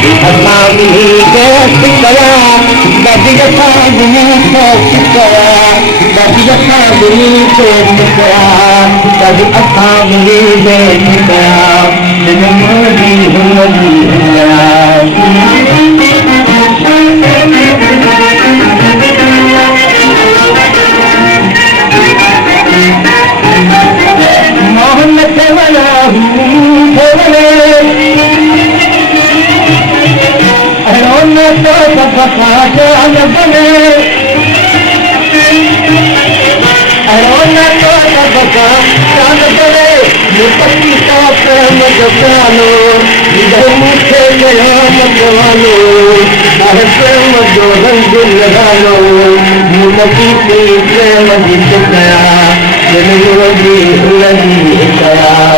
असामी दोस्त कया बदिया सागनी दोस्त कया बदिया सागनी दोस्त कया बदी असामी दोस्त कया दिन मोदी होली मोहन सेवला तो चांद बने तो चांद बने मुपति का प्रेम जगानो इधर मुझे मेरा मतवानो हर प्रेम जो रंग लगानो मुपति की प्रेम जीत गया जनयोगी लगी गया